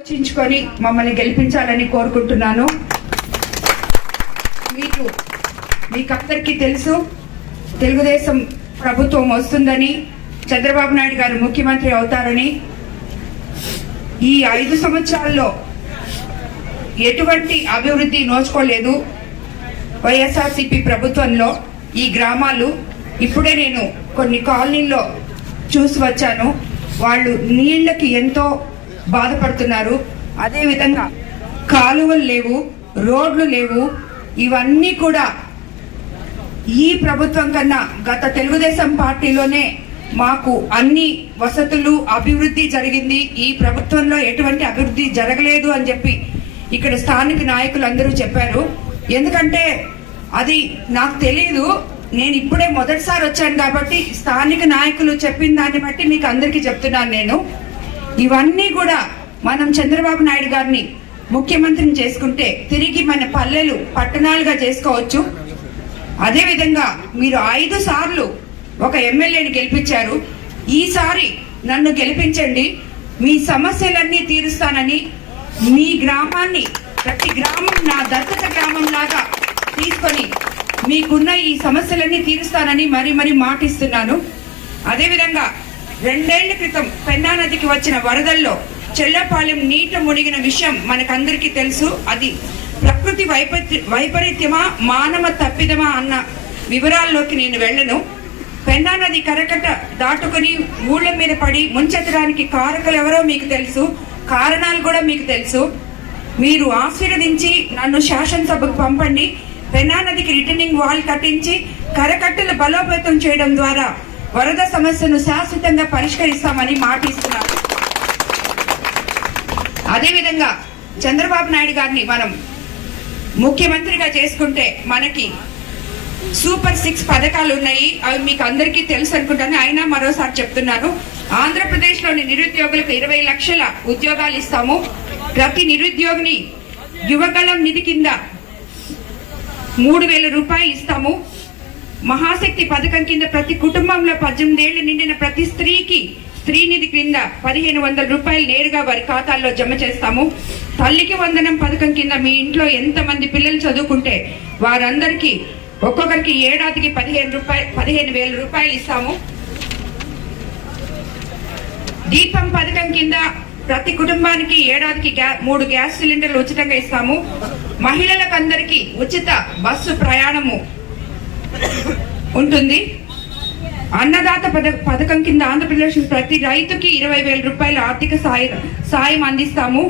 ఆలోచించుకొని మమ్మల్ని గెలిపించాలని కోరుకుంటున్నాను. మీకు మీకందరికీ తెలుసు తెలుగుదేశం ప్రభుత్వం వస్తుందని చంద్రబాబు నాయుడు గారు ముఖ్యమంత్రి అవుతారని. ఈ ఐదు సంవత్సరాల్లో ఎటువంటి అభివృద్ధి నోచుకోలేదు వైఎస్ఆర్సిపి ప్రభుత్వంలో ఈ గ్రామాలు. ఇప్పుడే నేను కొన్ని కాలనీల్లో చూసి వచ్చాను. వాళ్ళు నీళ్ళకి ఎంతో బాధపడుతున్నారు. అదేవిధంగా కాలువలు లేవు రోడ్లు లేవు. ఇవన్నీ కూడా ఈ ప్రభుత్వం కన్నా గత తెలుగుదేశం పార్టీలోనే మాకు అన్ని వసతులు అభివృద్ధి జరిగింది. ఈ ప్రభుత్వంలో ఎటువంటి అభివృద్ధి జరగలేదు అని చెప్పి ఇక్కడ స్థానిక నాయకులు అందరూ చెప్పారు. ఎందుకంటే అది నాకు తెలియదు నేను ఇప్పుడే మొదటిసారి వచ్చాను కాబట్టి స్థానిక నాయకులు చెప్పిన దాన్ని బట్టి మీకు అందరికీ చెప్తున్నాను నేను. ఇవన్నీ కూడా మనం చంద్రబాబు నాయుడు గారిని ముఖ్యమంత్రిని చేసుకుంటే తిరిగి మన పల్లెలు పట్టణాలుగా చేసుకోవచ్చు. అదేవిధంగా మీరు ఐదు సార్లు ఒక ఎమ్మెల్యేని గెలిపించారు. ఈసారి నన్ను గెలిపించండి. మీ సమస్యలన్నీ తీరుస్తానని మీ గ్రామాన్ని ప్రతి గ్రామం నా దత్తత గ్రామం లాగా తీసుకొని మీకున్న ఈ సమస్యలన్నీ తీరుస్తానని మరీ మరీ మాటిస్తున్నాను. అదేవిధంగా రెండేళ్ళ క్రితం పెన్నా నదికి వచ్చిన వరదల్లో చెల్లపాలెం నీట మునిగిన విషయం మనకందరికీ తెలుసు. అది ప్రకృతి వైపరీత్యమా మానవ తప్పిదమా అన్న వివరాల్లోకి నేను వెళ్ళను. పెన్నా నది కరకట దాటుకుని ఊళ్ళ మీద పడి ముంచెత్తడానికి కారకులు ఎవరో మీకు తెలుసు. కారణాలు కూడా మీకు తెలుసు. మీరు ఆశీర్వదించి నన్ను శాసనసభకు పంపండి. పెన్నా నదికి రిటర్నింగ్ వాల్ కట్టించి కరకట్టలు బలోపేతం చేయడం ద్వారా వరద సమస్యను శాశ్వతంగా పరిష్కరిస్తామని మాటిస్తున్నాను అదేవిధంగా చంద్రబాబు నాయుడు గారిని మనం ముఖ్యమంత్రిగా చేసుకుంటే మనకి సూపర్ సిక్స్ పథకాలు ఉన్నాయి. అవి మీకు అందరికీ తెలుసు అనుకుంటాను. అయినా మరోసారి చెప్తున్నాను. ఆంధ్రప్రదేశ్లోని నిరుద్యోగులకు ఇరవై లక్షల ఉద్యోగాలు ఇస్తాము. ప్రతి నిరుద్యోగిని యువగలం నిధి కింద మూడు వేల రూపాయలు ఇస్తాము. మహాశక్తి పథకం కింద ప్రతి కుటుంబంలో పద్దెనిమిది ఏళ్ళు నిండిన ప్రతి స్త్రీకి స్త్రీనిధి క్రింద పదిహేను వందల రూపాయలు నేరుగా వారి ఖాతాల్లో జమ చేస్తాము. తల్లికి వందనం పథకం కింద మీ ఇంట్లో ఎంతమంది పిల్లలు చదువుకుంటే వారందరికీ ఒక్కొక్కరికి ఏడాదికి పదిహేను రూపాయలు పదిహేను వేల రూపాయలు ఇస్తాము. దీపం పథకం కింద ప్రతి కుటుంబానికి ఏడాదికి గ్యా మూడు గ్యాస్ సిలిండర్లు ఉచితంగా ఇస్తాము. మహిళలకు అందరికీ ఉచిత బస్సు ప్రయాణము. ఉంటుంది. అన్నదాత పద పథకం కింద ఆంధ్రప్రదేశ్ ప్రతి రైతుకి ఇరవై వేల రూపాయల ఆర్థిక సాయం సాయం అందిస్తాము.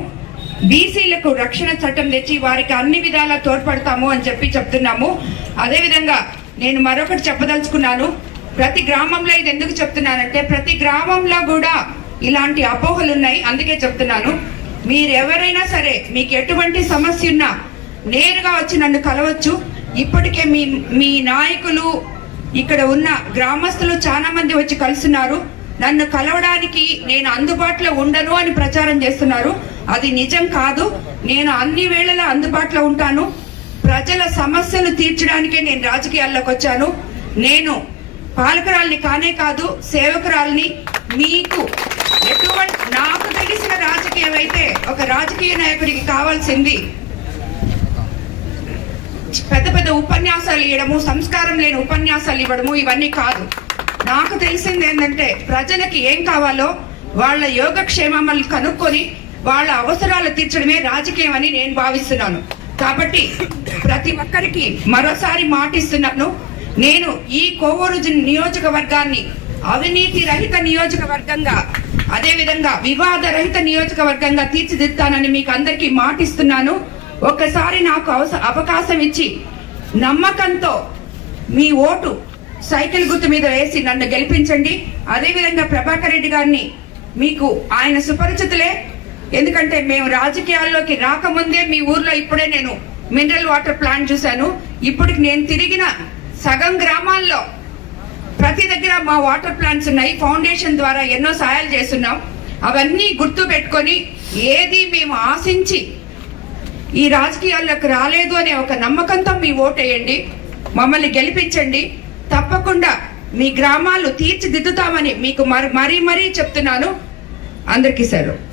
బీసీలకు రక్షణ చట్టం తెచ్చి వారికి అన్ని విధాలా తోడ్పడతాము అని చెప్పి చెప్తున్నాము. అదేవిధంగా నేను మరొకటి చెప్పదలుచుకున్నాను. ప్రతి గ్రామంలో ఇది ఎందుకు చెప్తున్నానంటే ప్రతి గ్రామంలో కూడా ఇలాంటి అపోహలు ఉన్నాయి. అందుకే చెప్తున్నాను. మీరు ఎవరైనా సరే మీకు ఎటువంటి సమస్య ఉన్నా నేరుగా వచ్చి నన్ను కలవచ్చు. ఇప్పటికే మీ మీ నాయకులు ఇక్కడ ఉన్న గ్రామస్తులు చాలా మంది వచ్చి కలుస్తున్నారు. నన్ను కలవడానికి నేను అందుబాటులో ఉండను అని ప్రచారం చేస్తున్నారు. అది నిజం కాదు. నేను అన్ని వేళలా అందుబాటులో ఉంటాను. ప్రజల సమస్యలు తీర్చడానికే నేను రాజకీయాల్లోకి వచ్చాను. నేను పాలకురాల్ని కానే కాదు సేవకురాల్ని. మీకు ఎటువంటి నాకు తెలిసిన రాజకీయం అయితే ఒక రాజకీయ నాయకుడికి కావాల్సింది పెద్ద పెద్ద ఉపన్యాసాలు ఇవ్వడము సంస్కారం లేని ఉపన్యాసాలు ఇవ్వడము ఇవన్నీ కాదు. నాకు తెలిసింది ఏంటంటే ప్రజలకి ఏం కావాలో వాళ్ళ యోగక్షేమాలను కనుక్కొని వాళ్ళ అవసరాలు తీర్చడమే రాజకీయం అని నేను భావిస్తున్నాను. కాబట్టి ప్రతి ఒక్కరికి మరోసారి మాటిస్తున్నాను నేను ఈ కోవూరు నియోజకవర్గాన్ని అవినీతి రహిత నియోజకవర్గంగా అదేవిధంగా వివాద రహిత నియోజకవర్గంగా తీర్చిదిద్దానని మీకు అందరికీ మాటిస్తున్నాను. ఒక్కసారి నాకు అవకాశం ఇచ్చి నమ్మకంతో మీ ఓటు సైకిల్ గుర్తు మీద వేసి నన్ను గెలిపించండి. అదేవిధంగా ప్రభాకర్ రెడ్డి గారిని మీకు ఆయన సుపరిచితులే. ఎందుకంటే మేము రాజకీయాల్లోకి రాకముందే మీ ఊర్లో ఇప్పుడే నేను మినరల్ వాటర్ ప్లాంట్ చూశాను. ఇప్పటికి నేను తిరిగిన సగం గ్రామాల్లో ప్రతి దగ్గర మా వాటర్ ప్లాంట్స్ ఉన్నాయి. ఫౌండేషన్ ద్వారా ఎన్నో సహాయాలు చేస్తున్నాం. అవన్నీ గుర్తు పెట్టుకొని ఏది మేము ఆశించి ఈ రాజకీయాల్లోకి రాలేదు అనే ఒక నమ్మకంతో మీ ఓటేయండి మమ్మల్ని గెలిపించండి. తప్పకుండా మీ గ్రామాలు తీర్చిదిద్దుతామని మీకు మరి మరీ మరీ చెప్తున్నాను. అందరికీ సెలవు.